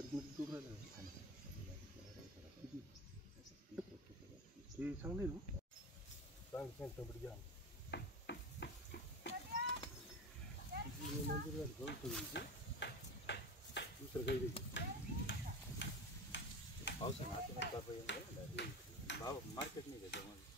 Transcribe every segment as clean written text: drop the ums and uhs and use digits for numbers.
चांगले ना चांगली दुसरं काही पावसानं अचानक भाव मार्केट नाही त्याच्यामध्ये.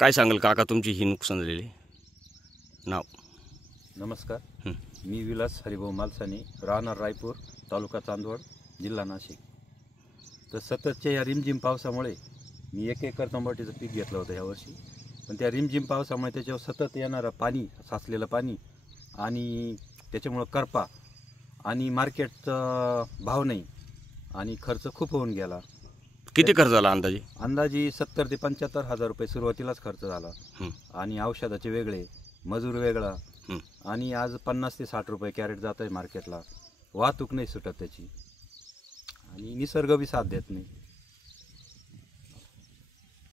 काय सांगाल काका तुमची ही नुकसान झालेली नाव? नमस्कार, मी विलास हरिभाऊ मालसानी, राहणार रायपूर, तालुका चांदवड, जिल्हा नाशिक. तर सततच्या या रिमझिम पावसामुळे मी 1 एकर तंबाखूचं पीक घेतलं होतं यावर्षी. पण त्या रिमझिम पावसामुळे त्याच्यावर सतत येणारं पाणी, साचलेलं पाणी आणि त्याच्यामुळं करपा आणि मार्केटचा भाव नाही आणि खर्च खूप होऊन गेला. किती खर्च झाला अंदाजे? अंदाजे 70 ते 75 हजार रुपये सुरुवातीलाच खर्च झाला. आणि औषधाचे वेगळे, मजूर वेगळा, आणि आज 50 ते 60 रुपये कॅरेट जात आहे मार्केटला. वाहतूक नाही सुटत त्याची आणि निसर्ग बी साथ देत नाही.